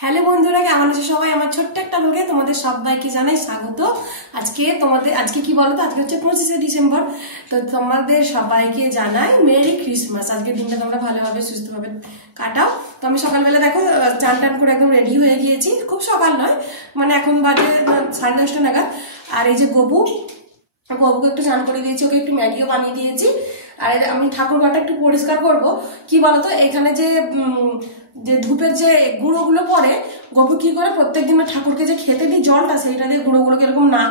Hello বন্ধুরা, কেমন আছো সবাই? আমার ছোট্ট একটা ব্লগে তোমাদের সবাইকে জানাই স্বাগত। আজকে কি বলতো, আজকে হচ্ছে 25শে ডিসেম্বর। তো তোমাদের সবাইকে জানাই মেরি ক্রিসমাস। আজকের দিনটা তোমরা ভালোভাবে সুস্থভাবে কাটাও। তো আমি সকালবেলা দেখো চান টান করে একদম রেডি হয়ে গিয়েছি। খুব সকাল নয়, মানে এখন বাজে 10:30 নাগাদ। আর এই যে গবুকে একটু চান করে দিয়েছি, ওকে একটু ম্যাগিও বানিয়ে দিয়েছি। আর আমি ঠাকুর ঘরটা একটু পরিষ্কার করব। কি বলতো, এখানে যে যে ধূপের যে গুঁড়োগুলো পড়ে, গবু কি করে প্রত্যেকদিন ঠাকুরকে যে খেতে দিই জলটা, সেইটা দিয়ে গুঁড়োগুলোকে এরকম না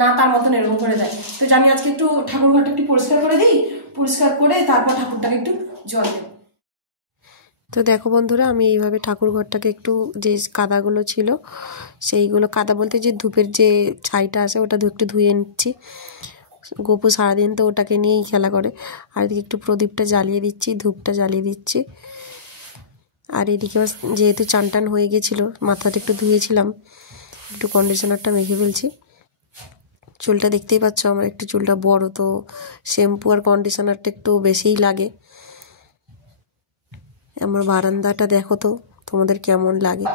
না তার মতন এরকম করে দেয়। তো জানি আজকে একটু ঠাকুর ঘরটা একটু পরিষ্কার করে দিই, পরিষ্কার করে তারপর ঠাকুরটাকে একটু জল দেব। তো দেখো বন্ধুরা, আমি এইভাবে ঠাকুর ঘরটাকে একটু যে কাদাগুলো ছিল, সেইগুলো কাদা বলতে যে ধূপের যে ছাইটা আছে ওটা একটু ধুয়ে নিচ্ছি। গপু সারাদিন তো ওটাকে নিয়েই খেলা করে। আর এদিকে একটু প্রদীপটা জ্বালিয়ে দিচ্ছি, ধূপটা জ্বালিয়ে দিচ্ছি। আর এদিকে যেহেতু চান টান হয়ে গেছিলো, মাথাটা একটু ধুয়েছিলাম, একটু কন্ডিশনারটা মেখে ফেলছি। চুলটা দেখতেই পাচ্ছ আমার একটু চুলটা বড়, তো শ্যাম্পু আর কন্ডিশনারটা একটু বেশিই লাগে। আমার বারান্দাটা দেখো তো তোমাদের কেমন লাগে।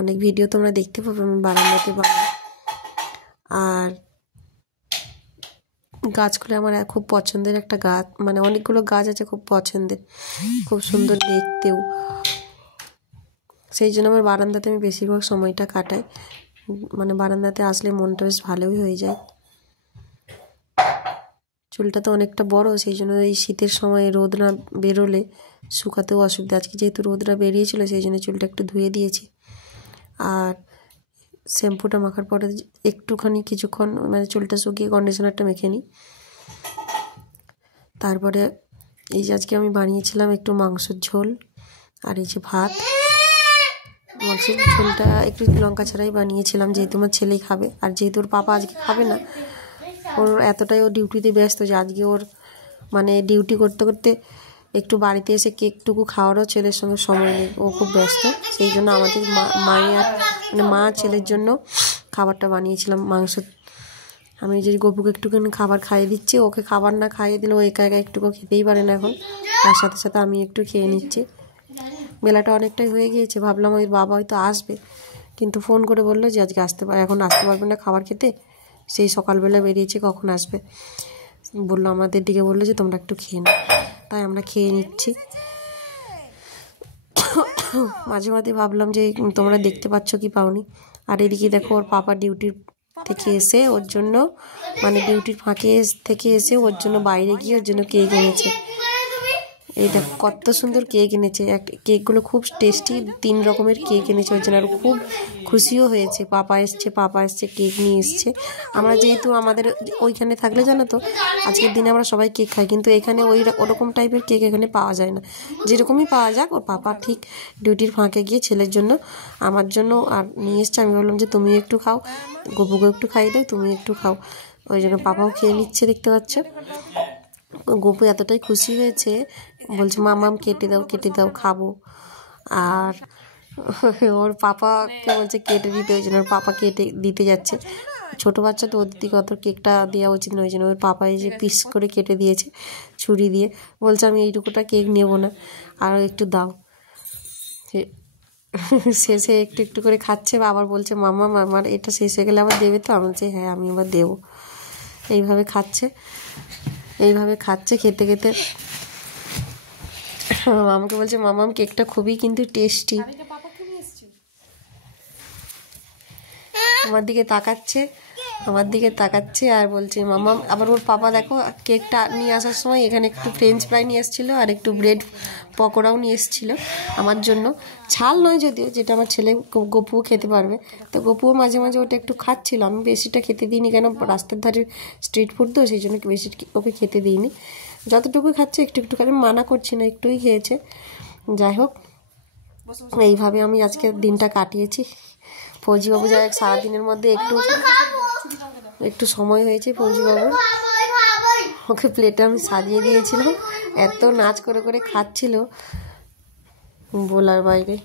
অনেক ভিডিও তোমরা দেখতে পাবে আমি বারান্দাতে বানাই। আর গাছগুলো আমার খুব পছন্দের একটা গাছ, মানে অনেকগুলো গাছ আছে খুব পছন্দের, খুব সুন্দর দেখতেও। সেই জন্য আমার বারান্দাতে আমি বেশিরভাগ সময়টা কাটাই। মানে বারান্দাতে আসলে মনটা বেশ ভালোই হয়ে যায়। চুলটা তো অনেকটা বড়, সেই জন্য এই শীতের সময় রোদ না বেরোলে শুকাতেও অসুবিধা। আজকে যেহেতু রোদটা বেরিয়েছিল সেই জন্য চুলটা একটু ধুয়ে দিয়েছি। আর শ্যাম্পুটা মাখার পরে একটুখানি কিছুক্ষণ মানে চুলটা শুকিয়ে কন্ডিশনারটা মেখে নিই। তারপরে এই যে আজকে আমি বানিয়েছিলাম একটু মাংসের ঝোল, আর এই যে ভাত। মাংসের ঝোলটা একটু লঙ্কা ছাড়াই বানিয়েছিলাম, যেহেতু আমার ছেলেই খাবে। আর যেহেতু ওর পাপা আজকে খাবে না, ওর এতটাই ও ডিউটিতে ব্যস্ত যে আজকে ওর মানে ডিউটি করতে করতে একটু বাড়িতে এসে কেকটুকু খাওয়ারও ছেলের সঙ্গে সময় নেই, ও খুব ব্যস্ত। সেই জন্য আমাদের মা ছেলের জন্য খাবারটা বানিয়েছিলাম মাংস। আমি যে গপুকে একটুখানি খাবার খাইয়ে দিচ্ছি, ওকে খাবার না খাইয়ে দিলে ও একা একা একটুকু খেতেই পারে না এখন। তার সাথে সাথে আমি একটু খেয়ে নিচ্ছি। বেলাটা অনেকটাই হয়ে গিয়েছে, ভাবলাম ওই বাবা হয়তো আসবে, কিন্তু ফোন করে বললো যে আজকে এখন আসতে পারবে না খাবার খেতে। সেই সকালবেলা বেরিয়েছে, কখন আসবে বললো, আমাদের দিকে বললো যে তোমরা একটু খেয়ে নাও। তাই আমরা খেয়ে নিচ্ছি। মাঝে মাঝে ভাবলাম যে তোমরা দেখতে পাচ্ছ কি পাওনি। আর এদিকে দেখো ওর পাপা ডিউটির থেকে এসে ওর জন্য মানে ডিউটির ফাঁকে থেকে এসে ওর জন্য বাইরে গিয়ে ওর জন্য কেক এনেছে। এই দেখো কত সুন্দর কেক এনেছে, কেকগুলো খুব টেস্টি, 3 রকমের কেক এনেছে ওর জন্য। আর খুব খুশিও হয়েছে, পাপা এসছে কেক নিয়ে এসছে। আমরা যেহেতু আমাদের ওইখানে থাকলে জানো তো আজকের দিনে আমরা সবাই কেক খাই, কিন্তু এখানে ওরকম টাইপের কেক এখানে পাওয়া যায় না। যেরকমই পাওয়া যাক, ওর পাপা ঠিক ডিউটির ফাঁকে গিয়ে ছেলের জন্য আমার জন্য আর নিয়ে এসছে। আমি বললাম যে তুমি একটু খাও, গপুকে একটু খাইয়ে দাও, তুমি একটু খাও। ওই জন্য পাপাও খেয়ে নিচ্ছে, দেখতে পাচ্ছ। গপু এতটাই খুশি হয়েছে, বলছে মামাম কেটে দাও খাবো। আর ওর পাপাকে বলছে কেটে দিতে, ওই জন্য ওর পাপা কেটে দিতে যাচ্ছে। ছোটো বাচ্চা তো ওর দিকে অত কেকটা দেওয়া উচিত না, ওই জন্য ওর পাপা এই যে পিস করে কেটে দিয়েছে ছুরি দিয়ে। বলছে আমি এইটুকুটা কেক নেবো না, আরও একটু দাও। শেষে একটু একটু করে খাচ্ছে, আবার বলছে মামা আমার এটা শেষ হয়ে গেলে আবার দেবে তো? আমি বলছি হ্যাঁ আমি আবার দেবো। এইভাবে খাচ্ছে খেতে খেতে আমাকে বলছে মামাম কেকটা খুবই কিন্তু টেস্টি। আমার দিকে তাকাচ্ছে আর বলছে মামাম। আবার ওর পাপা দেখো কেকটা নিয়ে আসার সময় এখানে একটু ফ্রেঞ্চ ফ্রাই নিয়ে এসেছিলো আর একটু ব্রেড পকোড়াও নিয়ে এসেছিলো আমার জন্য। ঝাল নয় যদিও, যেটা আমার ছেলে গপুও খেতে পারবে। তো গপুও মাঝে মাঝে ওটা একটু খাচ্ছিল, আমি বেশিটা খেতে দিইনি, কেন রাস্তার ধারে স্ট্রিট ফুড তো, সেই জন্য বেশি ওকে খেতে দিইনি। যতটুকুই খাচ্ছে একটু একটু খালি, মানা করছি না, একটুই খেয়েছে। যাই হোক, এইভাবে আমি আজকে দিনটা কাটিয়েছি। ফৌজিবাবু যাই হোক সারাদিনের মধ্যে একটু সময় হয়েছে ফৌজিবাবুর, ওকে প্লেটে আমি সাজিয়ে দিয়েছিলাম, এত নাচ করে করে খাচ্ছিল বলার বাইরে।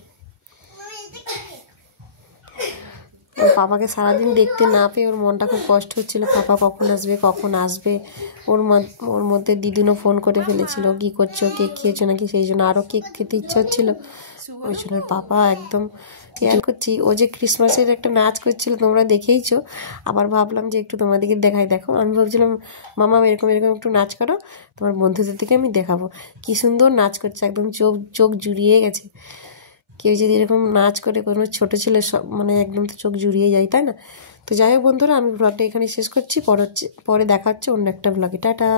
ওর পাপাকে সারাদিন দেখতে না পেয়ে ওর মনটা খুব কষ্ট হচ্ছিলো, পাপা কখন আসবে। ওর মধ্যে দিদুনও ফোন করে ফেলেছিল, কী করছো, কেক খেয়েছো নাকি, সেই জন্য আরও কেক খেতে ইচ্ছে হচ্ছিলো। ওই জন্য পাপা একদম কেয়ার করছি। ও যে ক্রিসমাসের একটা নাচ করছিল তোমরা দেখেইছো, আবার ভাবলাম যে একটু তোমাদেরকে দেখাই। দেখো আমি ভাবছিলাম মামা এরকম একটু নাচ করো, তোমার বন্ধুদের থেকে আমি দেখাবো। কি সুন্দর নাচ করছে, একদম চোখ জুড়িয়ে গেছে। কেউ যদি এরকম নাচ করে কোনো ছোটো ছেলে সব মানে একদম তো চোখ জুড়িয়ে যায়, তাই না? তো যাই হোক বন্ধুরা, আমি ব্লগটা এখানে শেষ করছি। পরে দেখা হচ্ছে অন্য একটা ব্লগে। টাটা।